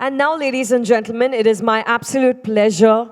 And now, ladies and gentlemen, it is my absolute pleasure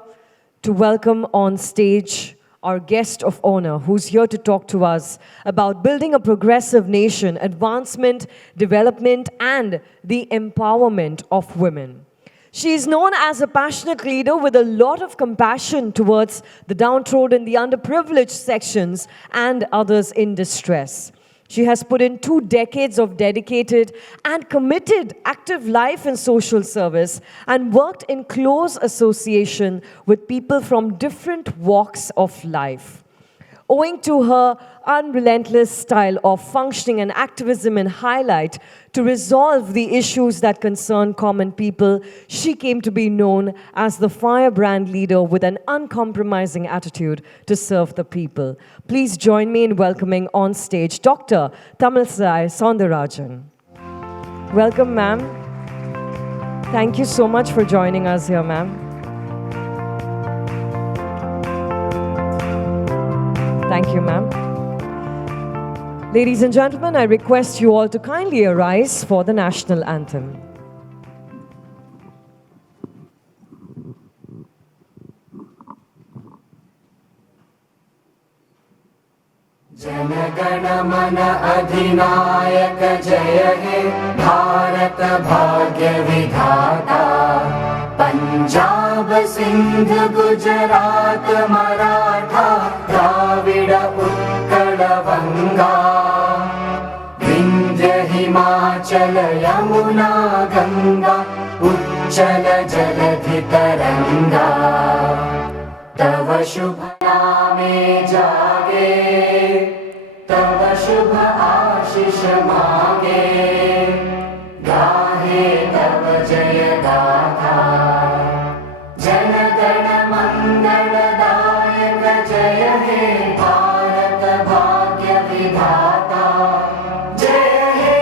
to welcome on stage our guest of honor who's here to talk to us about building a progressive nation, advancement, development, and the empowerment of women. She is known as a passionate leader with a lot of compassion towards the downtrodden, the underprivileged sections, and others in distress. She has put in 2 decades of dedicated and committed active life in social service and worked in close association with people from different walks of life. Owing to her unrelentless style of functioning and activism in highlight to resolve the issues that concern common people, she came to be known as the firebrand leader with an uncompromising attitude to serve the people. Please join me in welcoming on stage Dr. Tamilisai Soundararajan. Welcome, ma'am. Thank you so much for joining us here, ma'am. Thank you, ma'am. Ladies and gentlemen, I request you all to kindly arise for the national anthem. जनगण मन अधिनायक जय हे भारत भाग्य विधाता पंजाब सिंध गुजरात मराठा द्राविड उत्कल बंगा विंध्य हिमाचल यमुना गंगा उच्चल जलधि तरंगा तव शुभ नामे जागे तव शुभ आशीष मागे गाहे तव जय गाथा जन गण मंगलदायक जय हे भारत भाग्य विधाता जय हे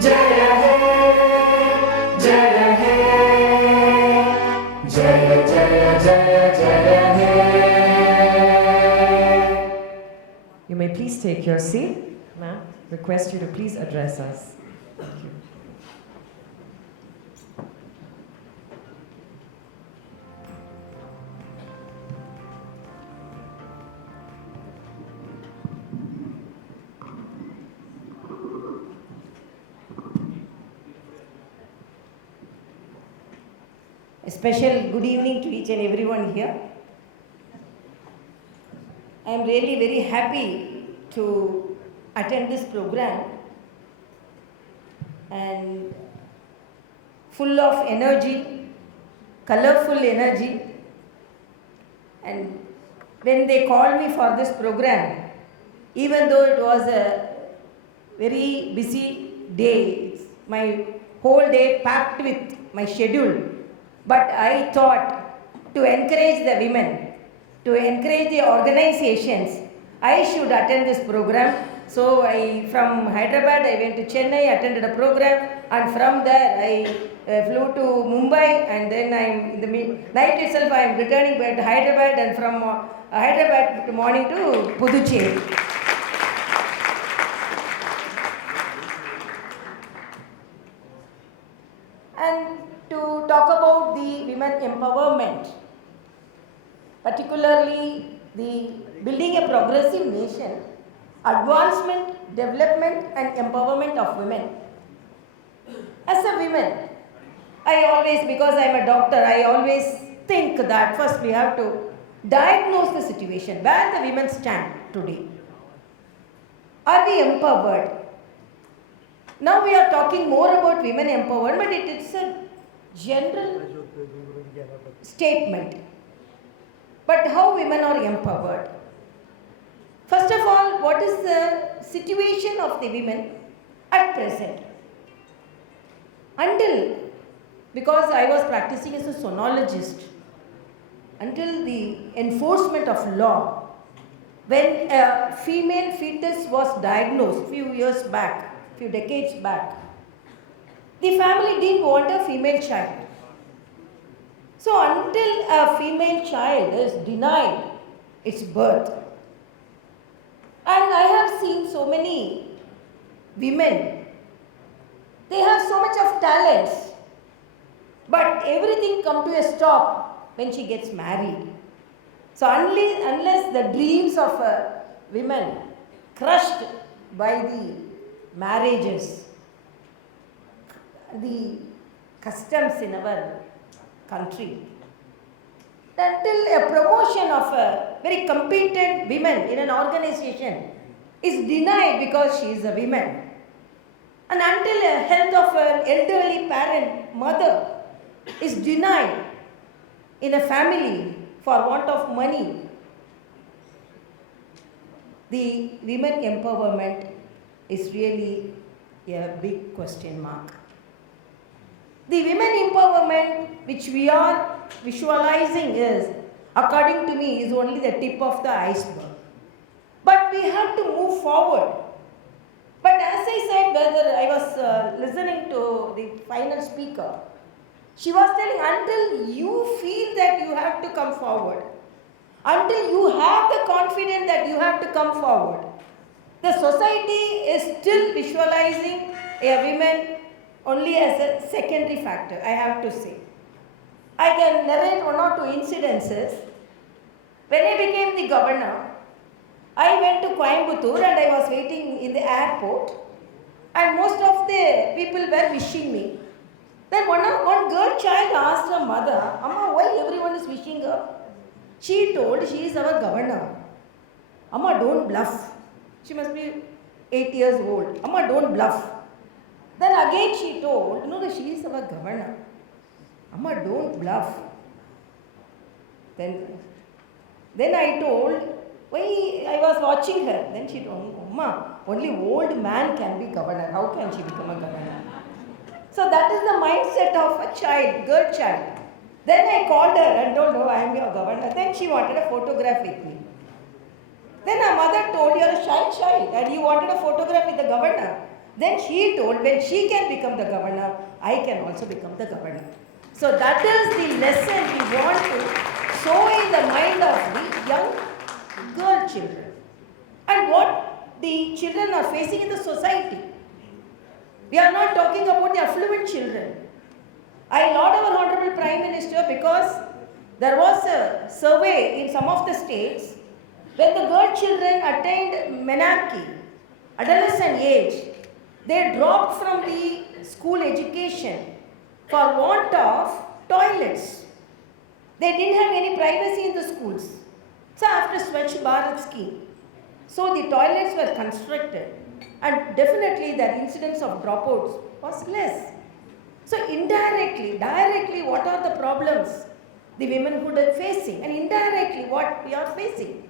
जय हे जय हे जय जय जय जय हे. You may please take your seat. Ma'am, request you to please address us. Thank you. A special good evening to each and everyone here. I am really very happy to attend this program and full of energy, colorful energy. And when they called me for this program, even though it was a very busy day, it's my whole day packed with my schedule, but I thought to encourage the women, to encourage the organizations, I should attend this program. So from Hyderabad, I went to Chennai, attended a program, and from there I flew to Mumbai, and then in the night itself I am returning back to Hyderabad, and from Hyderabad morning to Puducherry. And to talk about the women empowerment, particularly the building a progressive nation, advancement, development and empowerment of women. As a woman, I always, because I am a doctor, I always think that first we have to diagnose the situation, where the women stand today. Are we empowered? Now we are talking more about women empowerment, but it is a general statement. But how women are empowered? First of all, what is the situation of the women at present? Because I was practicing as a sonologist, until the enforcement of law, when a female fetus was diagnosed few years back, few decades back, the family didn't want a female child. So until a female child is denied its birth, and I have seen so many women, they have so much of talents, But everything come to a stop when she gets married. So unless the dreams of women crushed by the marriages, the customs in our country, until a promotion of a very competent women in an organization is denied because she is a woman, and until a health of an elderly parent, mother, is denied in a family for want of money, the women empowerment is really a big question mark. The women empowerment which we are visualizing is, according to me, is only the tip of the iceberg. But we have to move forward. But as I said, whether I was listening to the final speaker, she was telling, until you feel that you have to come forward, until you have the confidence that you have to come forward, the society is still visualizing a woman only as a secondary factor, I have to say. I can narrate one or two incidences. When I became the governor, I went to Coimbatore and I was waiting in the airport, and most of the people were wishing me. Then one girl child asked her mother, Amma, why everyone is wishing her? She told, she is our governor. Amma, don't bluff. She must be 8 years old. Amma, don't bluff. Then again she told, no, she is our governor. Amma, don't bluff. Then I told, why I was watching her. Then she told, Amma, only old man can be governor. How can she become a governor? So that is the mindset of a child, girl child. Then I called her and told her, I am your governor. Then she wanted a photograph with me. Then her mother told, you are a shy child and you wanted a photograph with the governor. Then she told, when she can become the governor, I can also become the governor. So that is the lesson we want to sow in the mind of the young girl children. And what the children are facing in the society. We are not talking about the affluent children. I laud our Honorable Prime Minister because there was a survey in some of the states when the girl children attained menarche, adolescent age, they dropped from the school education for want of toilets. They didn't have any privacy in the schools. So after Swachh Bharat scheme, so the toilets were constructed and definitely the incidence of dropouts was less. So indirectly, directly, what are the problems the womenhood are facing, and indirectly what we are facing.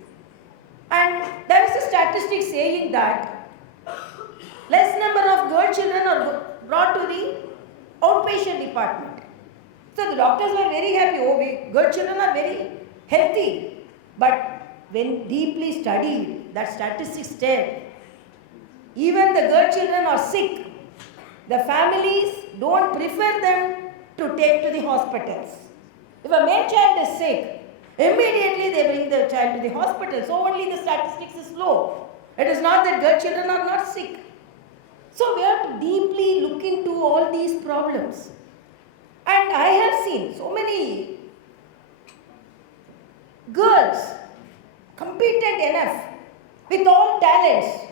And there is a statistic saying that less number of girl children are brought to the outpatient department. So the doctors were very happy, girl children are very healthy. But when deeply studied, that statistics said, even the girl children are sick, the families don't prefer them to take to the hospitals. If a male child is sick, immediately they bring the child to the hospital. So only the statistics is low. It is not that girl children are not sick. So we have to deeply look into all these problems. And I have seen so many girls competent enough with all talents.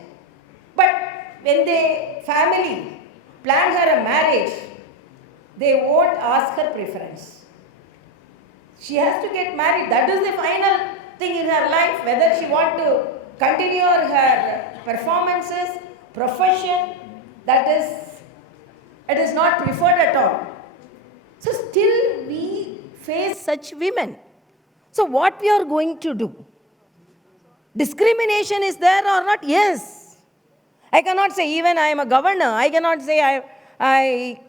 But when the family plan her a marriage, they won't ask her preference. She has to get married. That is the final thing in her life, whether she wants to continue her performances, profession, it is not preferred at all. So still we face such women. So what we are going to do? Discrimination is there or not? Yes. I cannot say even I am a governor. I cannot say I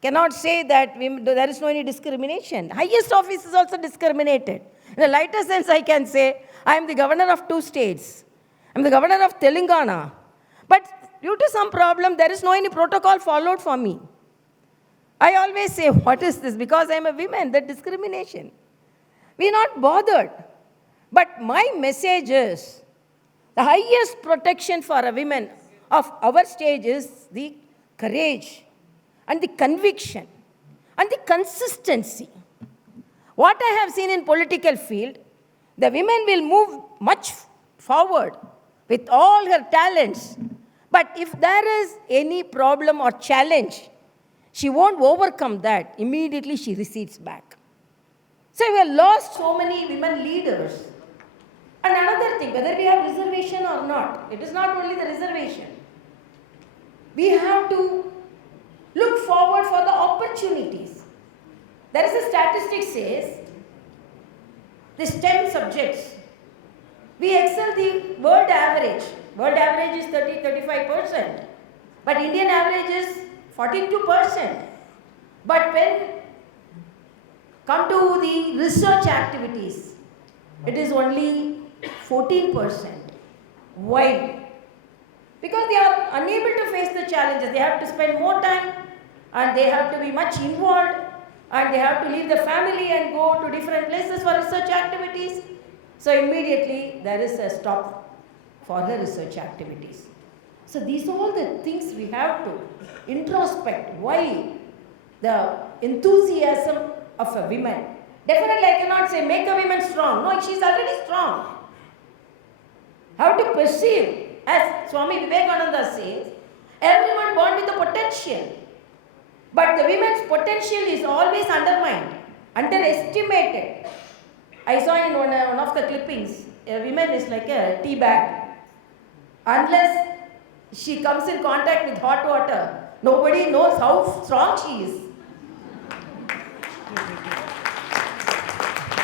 cannot say that there is no any discrimination. Highest office is also discriminated. In a lighter sense, I can say I am the governor of 2 states. I am the governor of Telangana. But due to some problem, there is no any protocol followed for me. I always say, what is this? Because I am a woman, that discrimination. We are not bothered. But my message is, the highest protection for a woman of our stage is the courage and the conviction. and the consistency. What I have seen in political field, the women will move much forward with all her talents. But if there is any problem or challenge, she won't overcome that. Immediately she recedes back. So we have lost so many women leaders. And another thing, whether we have reservation or not, it is not only the reservation. We have to look forward for the opportunities. There is a statistic says, the STEM subjects, we excel the world average. World average is 30-35%. But Indian average is 42%. But when come to the research activities, it is only 14%. Why? Because they are unable to face the challenges. They have to spend more time and they have to be much involved and they have to leave the family and go to different places for research activities. So immediately there is a stop for the research activities. So these are all the things we have to introspect. Why the enthusiasm of a woman? Definitely I cannot say make a woman strong. No, she is already strong. How to perceive, as Swami Vivekananda says, everyone born with a potential. But the women's potential is always undermined, underestimated. I saw in one of the clippings, a woman is like a tea bag. Unless she comes in contact with hot water, nobody knows how strong she is.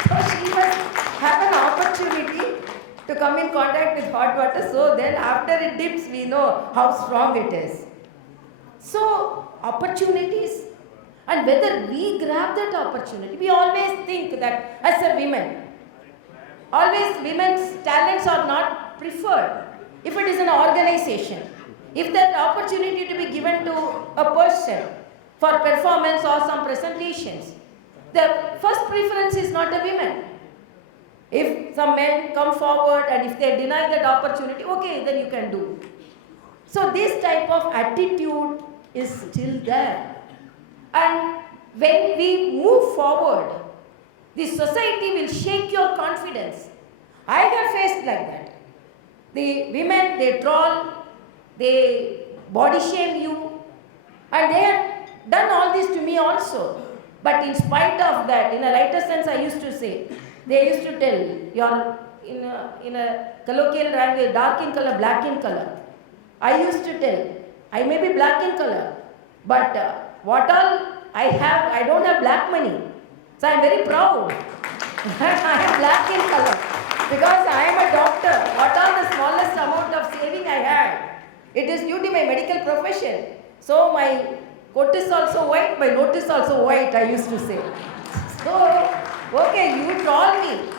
So she must have an opportunity to come in contact with hot water, so then after it dips, we know how strong it is. So, opportunities, and whether we grab that opportunity, we always think that as a women, always women's talents are not preferred. If it is an organization, if that opportunity to be given to a person for performance or some presentations, the first preference is not a woman. If some men come forward and if they deny that opportunity, okay, then you can do. So this type of attitude is still there. And when we move forward, the society will shake your confidence. I have faced like that. The women, they troll, they body shame you, and they have done all this to me also. But in spite of that, in a lighter sense, I used to say, they used to tell, you're in a colloquial language, dark in color, black in color. I used to tell, I may be black in color, but what all I have, I don't have black money. So I'm very proud that I am black in color because I am a doctor. What all the smallest amount of saving I had, it is due to my medical profession. So my coat is also white, my note is also white, I used to say. So, okay, you troll me,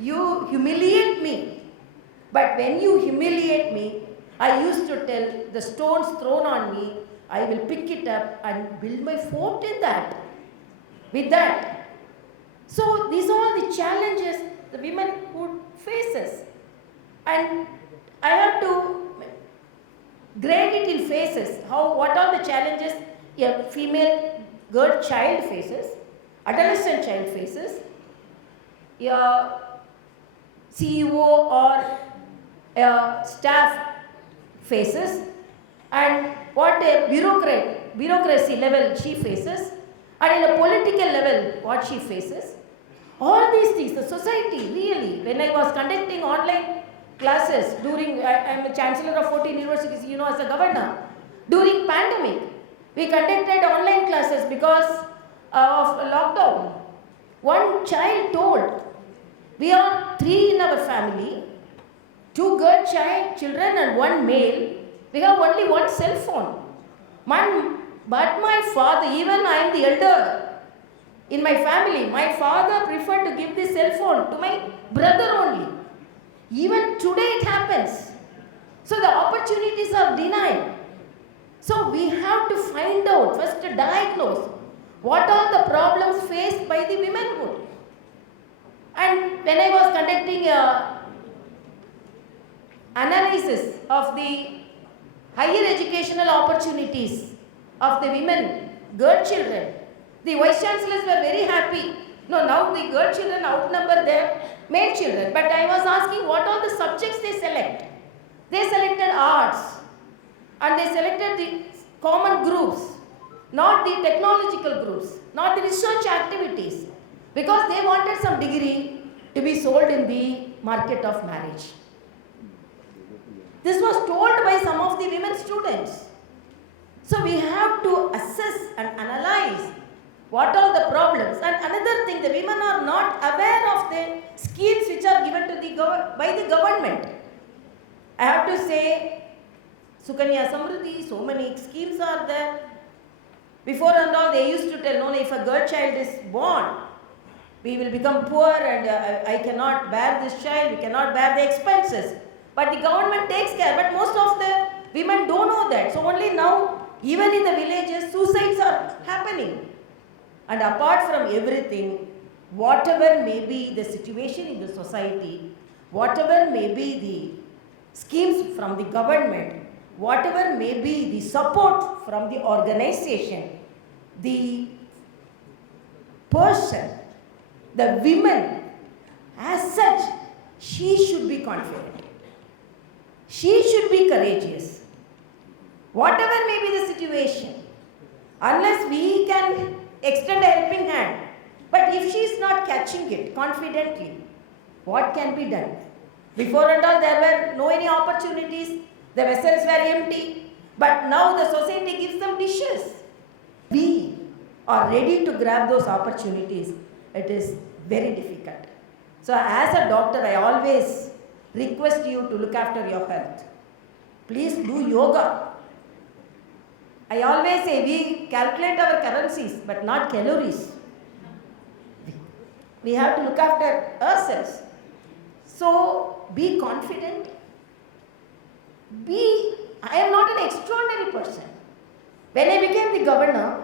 you humiliate me. But when you humiliate me, I used to tell, the stones thrown on me, I will pick it up and build my fort in that. With that. So these are all the challenges the womanhood faces. And I have to grade it in phases. What are the challenges a female girl child faces, adolescent child faces, a CEO or a staff faces, and what a bureaucracy level she faces, and in a political level what she faces. All these things, the society really, when I was conducting online classes during, I am a chancellor of 14 universities, as a governor, during pandemic, we conducted online classes because of lockdown. One child told, we are 3 in our family, 2 girl children and 1 male. We have only 1 cell phone. But my father, even I am the elder in my family, my father preferred to give the cell phone to my brother only. Even today it happens. So the opportunities are denied. So we have to find out, first to diagnose, what are the problems faced by the womanhood. And when I was conducting a analysis of the higher educational opportunities of the women, girl children, The vice chancellors were very happy. No, now the girl children outnumber their male children. But I was asking what are the subjects they select? They selected arts and they selected the common groups, not the technological groups, not the research activities, because they wanted some degree to be sold in the market of marriage. This was told by some of the women students. So we have to assess and analyze what are the problems. And another thing, the women are not aware of the schemes which are given to by the government. I have to say, Sukanya Samruddhi, so many schemes are there. Before and all, they used to tell, no, if a girl child is born, we will become poor and I cannot bear this child, we cannot bear the expenses. But the government takes care. But most of the women don't know that. So only now, even in the villages, suicides are happening. And apart from everything, whatever may be the situation in the society, whatever may be the schemes from the government, whatever may be the support from the organization, the person, the women, as such, she should be confident. She should be courageous. Whatever may be the situation, unless we can extend a helping hand, but if she is not catching it confidently, what can be done? Before and all, there were no any opportunities, the vessels were empty, but now the society gives them dishes. We are ready to grab those opportunities. It is very difficult. So as a doctor, I always request you to look after your health. Please do yoga. I always say we calculate our currencies but not calories. We have to look after ourselves. So be confident. I am not an extraordinary person. When I became the governor,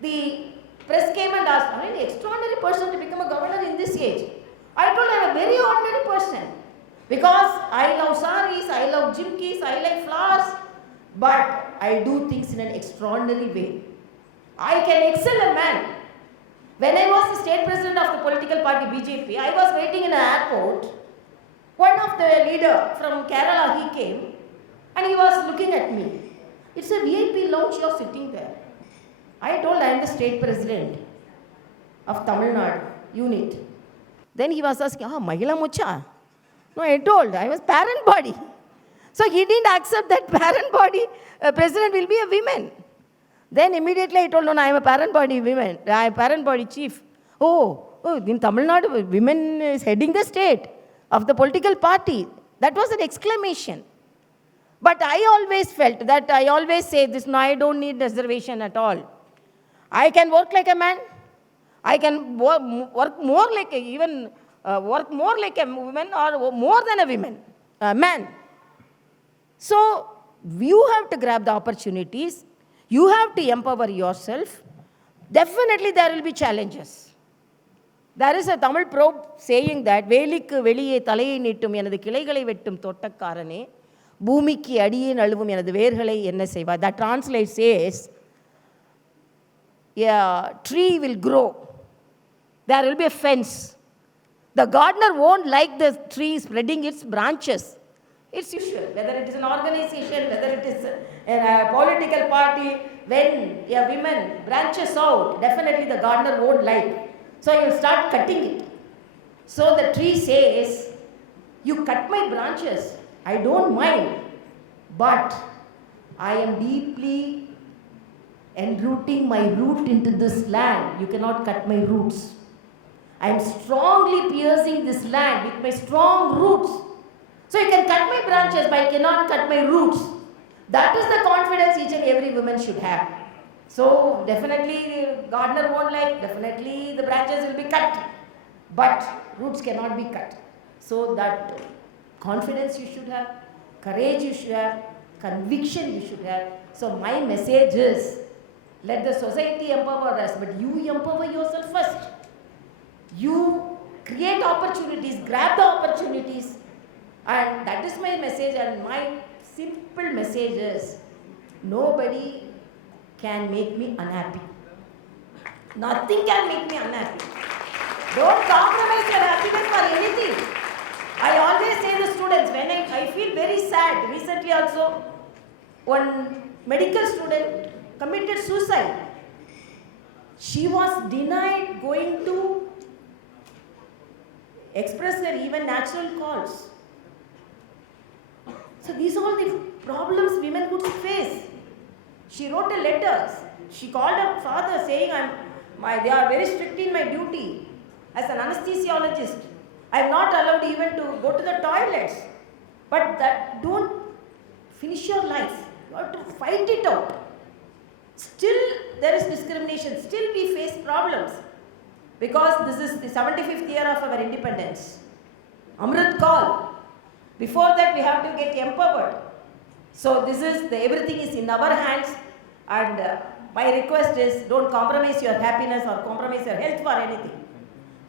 the press came and asked, are you an extraordinary person to become a governor in this age? I told I am a very ordinary person. Because I love saris, I love jimkis, I like flowers, but I do things in an extraordinary way. I can excel a man. When I was the state president of the political party BJP, I was waiting in an airport. One of the leader from Kerala, he came and he was looking at me. It's a VIP lounge, you are sitting there. I told I am the state president of Tamil Nadu unit. Then he was asking, Mahila Mucha? No, I told, I was parent body. So he didn't accept that parent body president will be a woman. Then immediately I told, no, I am a parent body woman. I am a parent body chief. Oh, in Tamil Nadu, women is heading the state of the political party. That was an exclamation. But I always felt that, I always say this, no, I don't need reservation at all. I can work like a man. I can work more like work more like a woman or more than a man. So you have to grab the opportunities. You have to empower yourself. Definitely there will be challenges. There is a Tamil proverb saying that Velikku veliye thalaiye neettum enadu kilaigalai vettum thottakarane பூமிக்கு அடியே நழுவும் எனது வேர்களை என்ன செய்வார். That translates says, a tree will grow. There will be a fence. The gardener won't like the tree spreading its branches. It's usual, whether it is an organization, whether it is a political party, when a woman branches out, definitely the gardener won't like. So you start cutting it. So the tree says, you cut my branches, I don't mind, but I am deeply enrooting my root into this land. You cannot cut my roots. I am strongly piercing this land with my strong roots. So you can cut my branches, but I cannot cut my roots. That is the confidence each and every woman should have. So definitely gardener won't like, definitely the branches will be cut, but roots cannot be cut. So that confidence you should have, courage you should have, conviction you should have. So my message is, let the society empower us, but you empower yourself first. You create opportunities, grab the opportunities, and that is my message. And my simple message is, nobody can make me unhappy. Nothing can make me unhappy. Don't compromise your happiness for anything. I always say to students, when I feel very sad, recently also, one medical student committed suicide. She was denied going to express her even natural calls. So these are all the problems women would face. She wrote a letter. She called her father saying, they are very strict in my duty as an anesthesiologist. I am not allowed even to go to the toilets. But that don't finish your life. You have to fight it out. Still there is discrimination. Still we face problems. Because this is the 75th year of our independence. Amrit Kaal. Before that we have to get empowered. So this is, everything is in our hands. And my request is, don't compromise your happiness or compromise your health for anything.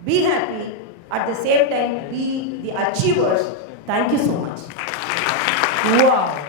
Be happy. At the same time, be the achievers. Thank you so much. Wow.